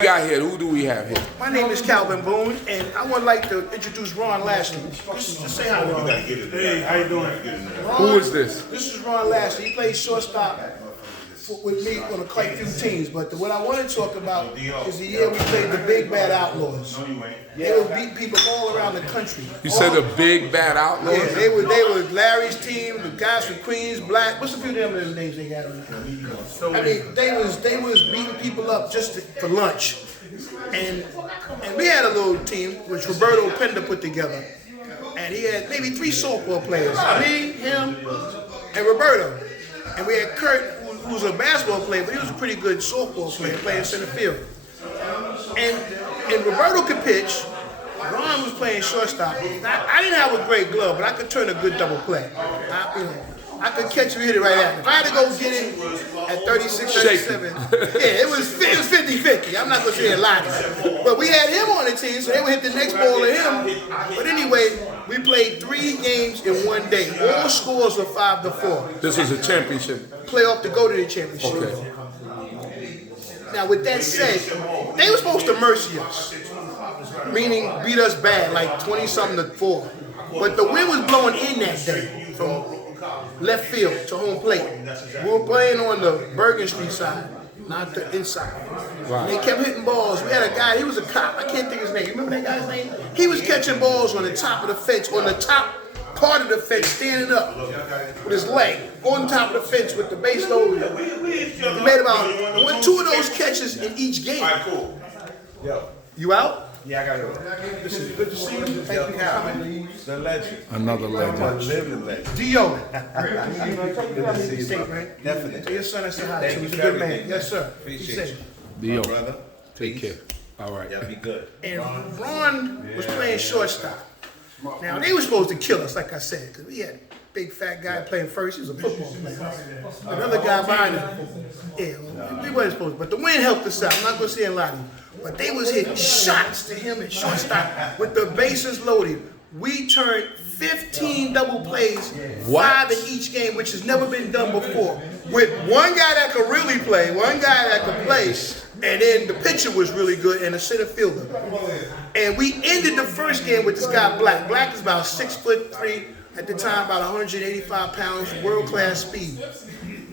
Got here. Who do we have here? My name is Calvin Boone, and I would like to introduce Ron Lashley. Just say hi, Ron. Hey, how you doing? Who is this? This is Ron Lashley. He plays shortstop with me on quite a few teams. But what I want to talk about is the year we played the Big Bad Outlaws. They would beat people all around the country. You said the Big Bad Outlaws? Yeah, they were Larry's team, the guys from Queens, Black. What's a few of them names they got on there? I mean, they was beating people up just for lunch. And we had a little team which Roberto Pender put together, and he had maybe 3 softball players, me, him, and Roberto. And we had Kurt, who was a basketball player, but he was a pretty good softball player, playing center field. And Roberto could pitch. Ron was playing shortstop. I didn't have a great glove, but I could turn a good double play. I could catch you, hit it right at. If I had to go get it at 36, 37, yeah, it was 50-50. I'm not going to say a lot. But we had him on the team, so they would hit the next ball at him. But anyway, we played 3 games in one day. All scores were 5-4. This was a championship. Playoff to go to the championship. Okay. Now, with that said, they were supposed to mercy us, meaning beat us bad, like 20-something to 4. But the wind was blowing in that day from left field to home plate. We were playing on the Bergen Street side, not the inside. Right. They kept hitting balls. We had a guy, he was a cop. I can't think of his name. You remember that guy's name? He was catching balls on the top of the fence, on the top part of the fence, standing up with his leg on top of the fence with the base loaded. He made about 2 of those catches in each game. All right, cool. Yo. You out? Yeah, I got it. This is good to see you. Thank you for coming. The legend. Another legend. Living legend. Dio. Good to see you, Safe, bro. right? Definitely. Tell your son I said hi. Thank So you he's a for good man. everything. Yes, sir. Appreciate Be safe. you. Dio. Brother. Take Peace. care. All right. Y'all be good. And Ron was playing shortstop. Now, they were supposed to kill us, like I said, because we had a big fat guy playing first. He was a football player. Another guy behind him. Yeah, we weren't supposed to. But the wind helped us out. I'm not going to say a lot of you. But they was hitting shots to him at shortstop with the bases loaded. We turned 15 double plays, 5 in each game, which has never been done before. With one guy that could really play, one guy that could play, and then the pitcher was really good, and the center fielder. And we ended the first game with this guy, Black. Black is about 6'3", at the time, about 185 pounds, world-class speed.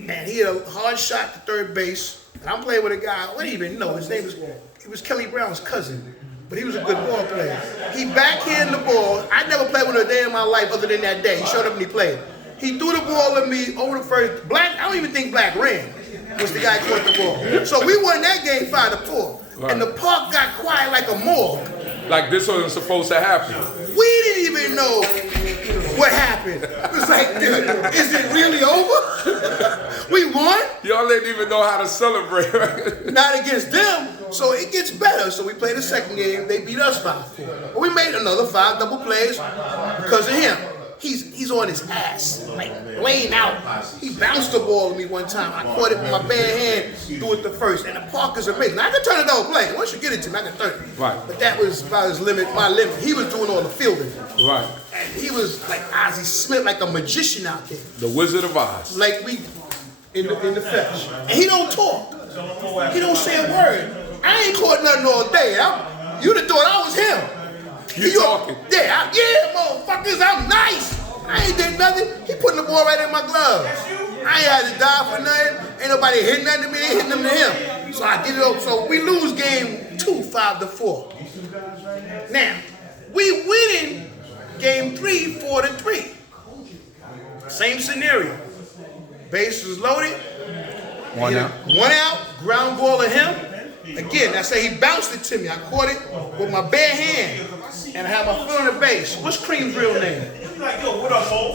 And he had a hard shot to third base. And I'm playing with a guy, I don't even know, his name was Kelly Brown's cousin. But he was a good ball player. He backhanded the ball. I never played with him a day in my life other than that day. He showed up and he played. He threw the ball at me over the first. Black, I don't even think Black ran. Was the guy caught the ball. So we won that game 5-4. Right. And the park got quiet like a morgue. Like this wasn't supposed to happen. We didn't even know what happened. It was like, dude, is it really over? We won? Y'all didn't even know how to celebrate, right? Not against them. So it gets better. So we played the second game. They beat us 5-4. But we made another 5 double plays because of him. He's on his ass, like laying out. He bounced the ball to me one time. I caught it with my bare hand, threw it to first. And the park is amazing. I can turn a double play. Once you get it to me, I can turn it. Right. But that was about my limit. He was doing all the fielding. Right. And he was like Ozzie Smith, like a magician out there. The Wizard of Oz. Like we in the flesh. And he don't talk. He don't say a word. I ain't caught nothing all day. You'd have thought I was him. You talking? Yeah, motherfuckers, I'm nice. I ain't did nothing. He putting the ball right in my glove. I ain't had to die for nothing. Ain't nobody hitting nothing to me. They hitting them to him. So I get it over. So we lose game 2, 5-4. Now, we winning game 3, 4-3. Same scenario. Bases loaded. One out. One out. Ground ball to him. Again, I say he bounced it to me. I caught it with my bare hand. And I have my foot on the base. What's Cream's real name?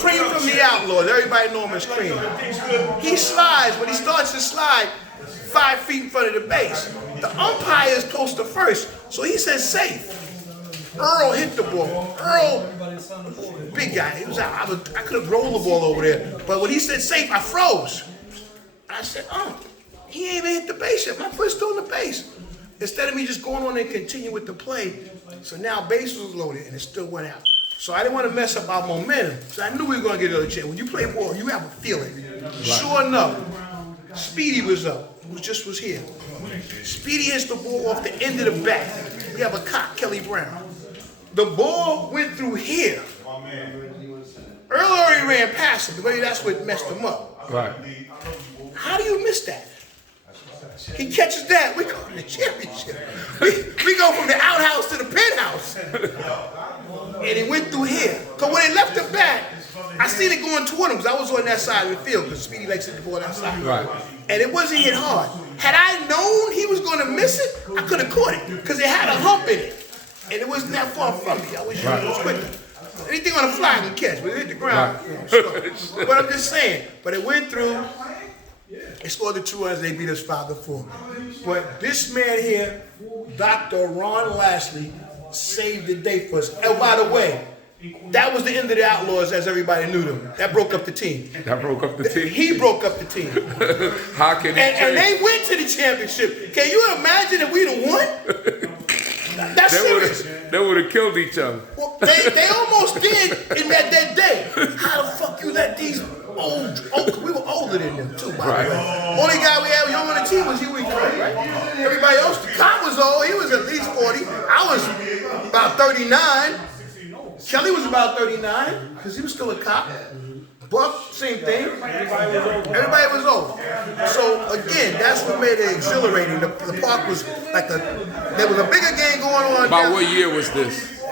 Cream from the Outlaws. Everybody know him as Cream. He slides. When he starts to slide, 5 feet in front of the base. The umpire is close to first. So he says safe. Earl hit the ball. Earl, big guy. He was out. I could have rolled the ball over there. But when he said safe, I froze. I said, he ain't even hit the base yet. My foot's still on the base. Instead of me just going on and continue with the play, so now base was loaded and it still went out. So I didn't want to mess up our momentum. So I knew we were going to get another chance. When you play ball, you have a feeling. Right. Sure enough, Speedy was up, who just was here. Speedy hits the ball off the end of the bat. We have a cop, Kelly Brown. The ball went through here. Earl already ran past him. Maybe that's what messed him up. Right. How do you miss that? He catches that. We go to the championship. We go from the outhouse to the penthouse. And it went through here. Because when they left the bat, I seen it going toward him because I was on that side of the field because Speedy likes to hit the ball that side. Right. And it wasn't hit hard. Had I known he was going to miss it, I could have caught it because it had a hump in it. And it wasn't that far from me. I wish it was quicker. Anything on the fly I can catch, but it hit the ground. Slow. But I'm just saying. But it went through. They scored the 2 runs. They beat us 5-4. But this man here, Dr. Ron Lashley, saved the day for us. Oh, by the way, that was the end of the Outlaws as everybody knew them. That broke up the team. That broke up the team. He broke up the team. How can it And they went to the championship. Can you imagine if we'd have won? That's serious. They would have killed each other. Well, they almost did in that day. How the fuck you let these we were older than them too, by the way. Only guy we had young on the team was Huey Craig, right? Everybody else, Cop was old. He was at least 40. I was about 39. Kelly was about 39 because he was still a cop. Buck, same thing. Everybody was old. So again, that's what made it exhilarating. The park was like there was a bigger game going on. About what year was this?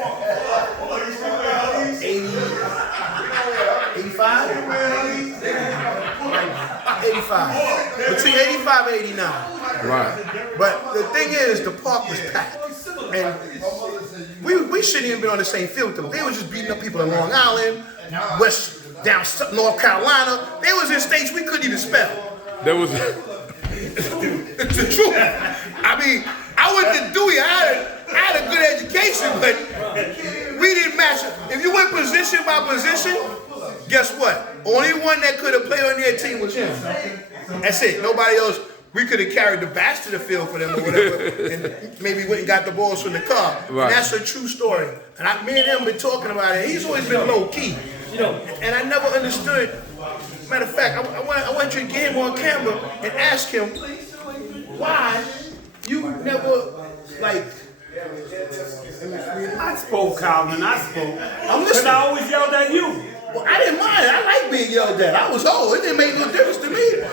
85? 85. Between 85 and 89. Right. But the thing is, the park was packed. And we shouldn't even been on the same field with them. They were just beating up people in Long Island, down North Carolina. They was in states we couldn't even spell. There was. It's the truth. I mean, I went to Dewey. I had a good education, but we didn't match it. If you went position by position, guess what? Only one that could have played on their team was him. That's it. Nobody else. We could have carried the bats to the field for them or whatever, and maybe went and got the balls from the car. Right. And that's a true story. And me and him been talking about it. He's always been low key, and I never understood. Matter of fact, I want you to get him on camera and ask him why you never like. I spoke, Calvin. I spoke. I'm listening. Because I always yelled at you. Well, I didn't mind. I like being yelled at. I was old. It didn't make no difference to me.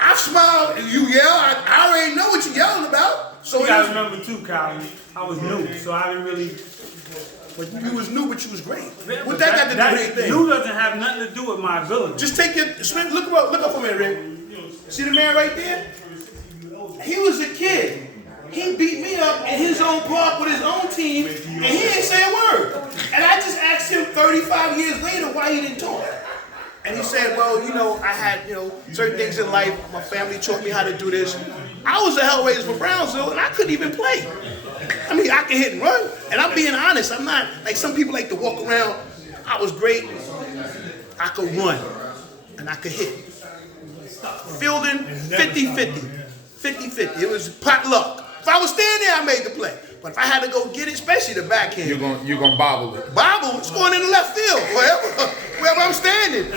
I smiled. You yell. I already know what you're yelling about. So you gotta remember too, Calvin. I was new, so I didn't really. But you was new, but you was great. What that got to do with anything? New doesn't have nothing to do with my ability. Just take your look up for me, Rick. See the man right there? He was a kid. He beat me up in his own park with his own team, and he didn't say a word. And I just asked him 35 years later why he didn't talk. And he said, well, I had, certain things in life. My family taught me how to do this. I was a hellraiser for Brownsville, and I couldn't even play. I mean, I can hit and run. And I'm being honest. I'm not, like some people like to walk around. I was great. I could run, and I could hit. Fielding, 50-50. 50-50. It was pot luck. If I was standing there, I made the play. But if I had to go get it, especially the backhand. You're gonna bobble it. Bobble, it's going in the left field, wherever I'm standing.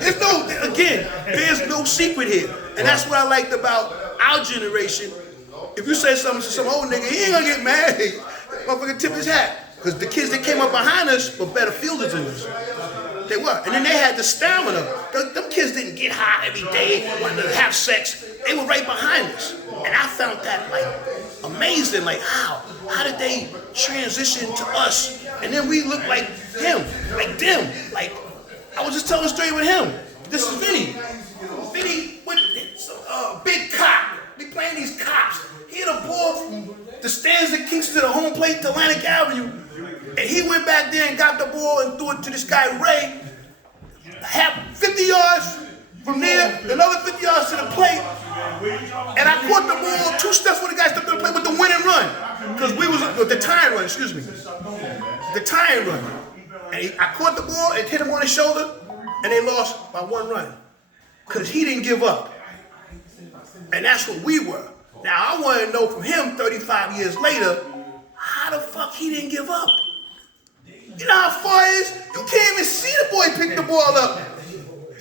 There's no secret here. And that's what I liked about our generation. If you say something to some old nigga, he ain't gonna get mad. Motherfucker tip his hat. Because the kids that came up behind us were better fielders than us. They were. And then they had the stamina. Them kids didn't get high every day, wanted to have sex. They were right behind us. And I found that amazing. How did they transition to us? And then we look like him, like them. I was just telling a story with him. This is Vinny. Vinny with big cop. We playing these cops. He hit a ball from the stands at Kingston to the home plate to Atlantic Avenue. And he went back there and got the ball and threw it to this guy, Ray. 50 yards from there, another 50 yards to the plate. And I caught the ball 2 steps when the guy stepped to the plate with the winning run. Because we was, the tying run, excuse me. The tying run. And I caught the ball and hit him on his shoulder, and they lost by 1 run. Because he didn't give up. And that's what we were. Now, I want to know from him 35 years later, how the fuck he didn't give up? You know how far it is? You can't even see the boy pick the ball up.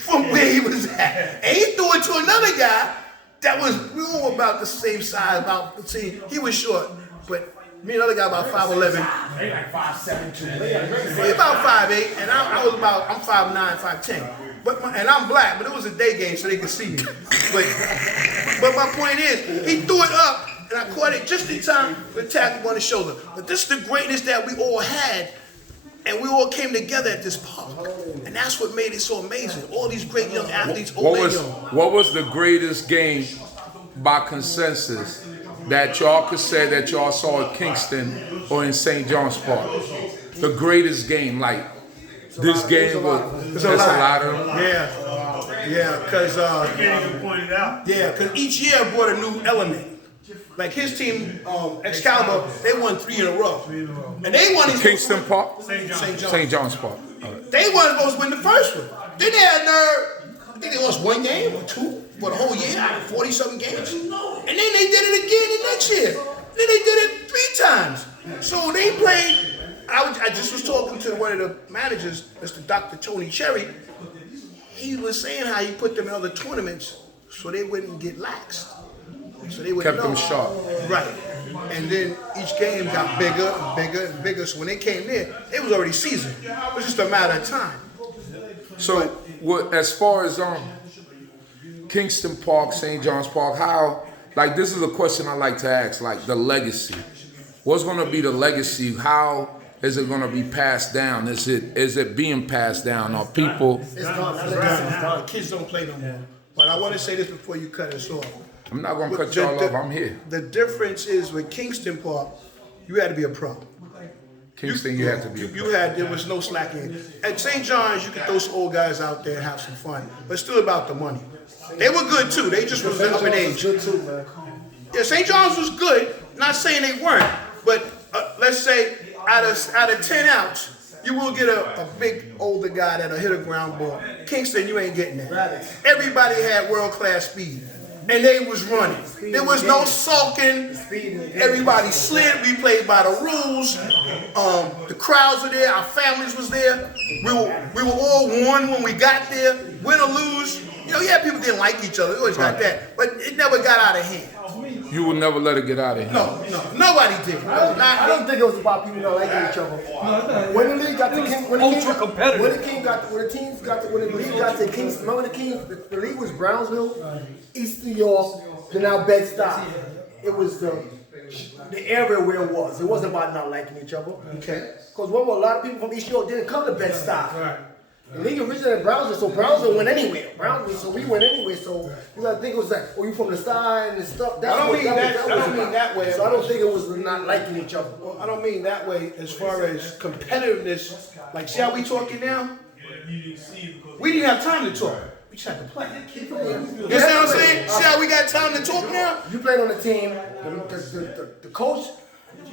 from where he was at. And he threw it to another guy that was, we were about the same size, about the same, he was short, but me and another guy about 5'11". They like 5'7" too. He about 5'8", and I'm 5'9", 5'10". And I'm black, but it was a day game, so they could see me. But my point is, he threw it up, and I caught it just in time to tap him on the shoulder. But this is the greatness that we all had, and we all came together at this park, and that's what made it so amazing. All these great young athletes, old and young. What was the greatest game by consensus that y'all could say that y'all saw at Kingston or in St. John's Park? The greatest game, like this game was. There's a lot of them. Yeah, because Can't even point it out. each year brought a new element. Like his team, Excalibur, they won 3 in a row, and they won his Kingston Park, St. John's. St. John's Park. They weren't supposed to win the first one. Then they had nerve. I think they lost 1 game or 2 for the whole year, 40-something games. And then they did it again the next year. Then they did it 3 times. So they played. I just was talking to one of the managers, Mr. Dr. Tony Cherry. He was saying how he put them in other tournaments so they wouldn't get laxed. So they would Kept know. them sharp. Right. And then each game got bigger and bigger and bigger. So when they came there, it was already seasoned. It was just a matter of time. So, what as far as Kingston Park, St. John's Park, how, like, this is a question I like to ask, like the legacy. What's going to be the legacy? How is it going to be passed down? Is it being passed down? Are people? It's done. That legacy is done. Kids don't play no more. But I want to say this before you cut us off. I'm not going to cut y'all off. I'm here. The difference is with Kingston Park, you had to be a pro. Kingston, you have to be. There was no slacking. At St. John's, you could throw some old guys out there and have some fun, but it's still about the money. They were good too. They just was up in age. Good too, man. Yeah, St. John's was good. Not saying they weren't, but let's say out of 10 outs, you will get a big older guy that'll hit a ground ball. Kingston, you ain't getting that. Everybody had world-class speed. And they was running. There was no sulking. Everybody slid. We played by the rules. The crowds were there. Our families was there. We were all one when we got there. Win or lose. You know, yeah, people didn't like each other. We always got that. But it never got out of hand. You would never let it get out of here. No. Nobody did. I don't think it was about people not liking each other. When the league got to Kingston, when the league got to Kingston, remember the league was Brownsville, East New York, then now Bed-Stuy. It was the area where it was. It wasn't about not liking each other. Okay. Because a lot of people from East New York didn't come to Bed-Stuy. Right. The league originated in Brownsville, so Brownsville went anywhere. So we went anywhere. So you gotta think it was like, oh, you from the side and stuff. I don't mean that way. So I don't think it was not liking each other. Well, I don't mean that way as far as competitiveness. Like, see how we talking now? We didn't have time to talk. We just had to play. You understand what I'm saying? See how we got time to talk now? You played on the team. The coach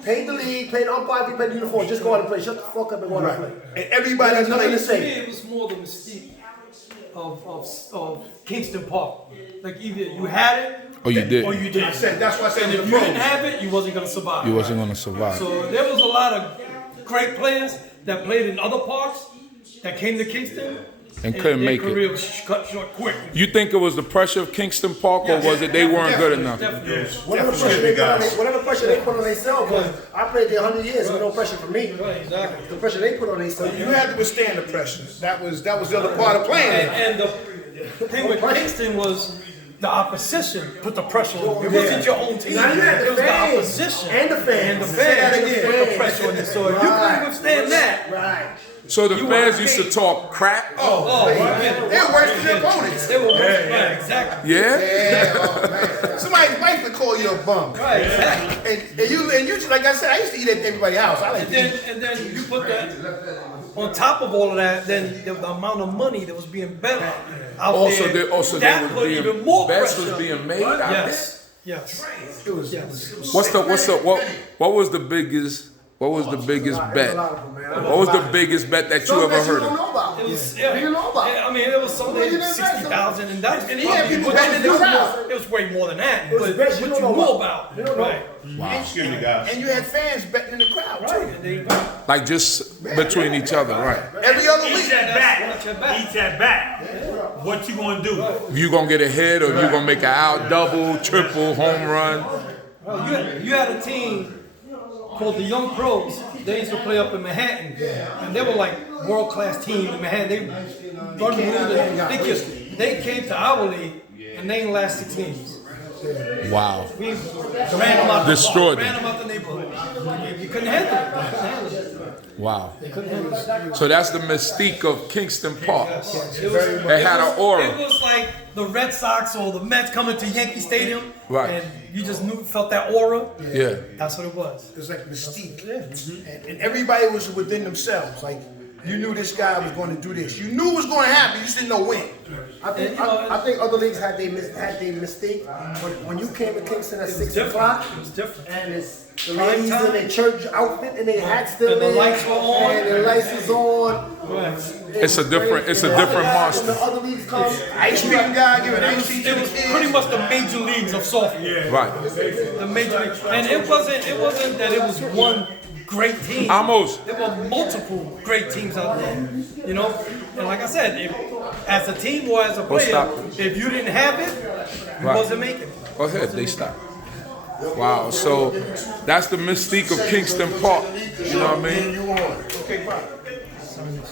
paid the league, paid the umpire, paid the uniform. Just go out and play. Shut the fuck up and go out and play. And everybody has nothing to For me, say. it was more the mystique of Kingston Park. Like either you had it Or you did. or you didn't. That's why I said And it if was you the didn't pros. have it, you wasn't gonna survive. You wasn't going to survive. So there was a lot of great players that played in other parks that came to Kingston And couldn't their make it. career was cut short quick. You think it was the pressure of Kingston Park, or was it they weren't good enough? Definitely. Whatever pressure they put on themselves, because I played there 100 years, so no pressure for me. Right, exactly. The pressure they put on themselves. You had to withstand the pressure. That was the other part of playing. And the thing with Kingston was the opposition put the pressure on you. It wasn't your own team. Not even It was the opposition. And the fans. And the fans put the pressure on you. So if you couldn't withstand that, Right. So the fans used to talk crap? oh, They were worse than their opponents. they were worse. Right, exactly. Yeah? Yeah, oh man. Somebody's wife would call you a bum. Right, exactly. And you like I said, I used to eat at everybody's house. I like to eat. And then you put that on top of all of that, then the amount of money that was being bet out Also, there, they that was put being, even more bets pressure. was being made out there? Yes. It was. What was the biggest bet? There's a lot of them, man. What was the biggest bet that you ever heard don't of? know about. It was, yeah, You didn't know about it. I mean, it was something You didn't 60,000, and that. And he had people but betting it the was crowd. more- It was way more than that. It was But best you what you don't knew know about, You don't know. right? Security guys. And you had fans betting in the crowd Right. too. And they, Like just between each other, right? Every other Each week. at Watch your bat. back. Each at bat. What you gonna do? If you gonna get a hit or you gonna make an out, double, triple, home run. well, you had a team called the Young Pros. They used to play up in Manhattan, and they were like world-class team in Manhattan. They came to our league, and they didn't last 6 games. Wow. We ran them out. Destroyed ran them. them out the neighborhood. You couldn't handle it. You couldn't handle it. Wow. They couldn't handle it. So that's the mystique of Kingston Park. It had an aura. It was like the Red Sox or the Mets coming to Yankee Stadium, Right. and you just felt that aura. Yeah. That's what it was. It was like mystique. And everybody was within themselves. Like, you knew this guy was going to do this. You knew it was going to happen. You just didn't know when. I think other leagues had their mistake. When you came to Kingston at 6 different. o'clock, It was different. and it's the ladies in their church outfit and their hats still And the in, lights were on. and the lights was on. Right. It's a different monster. When the other leagues come, Ice cream guy giving ice cream to It the was kids. pretty much the major leagues of softball. Right. The major league, and it wasn't that it was one great team. Almost. There were multiple great teams out there, you know. And like I said, as a team or as a player, stop. if you didn't have it, you Right. wasn't making it. Go ahead, they stop. Wow, so that's the mystique of Kingston Park. You know what I mean? Okay, fine.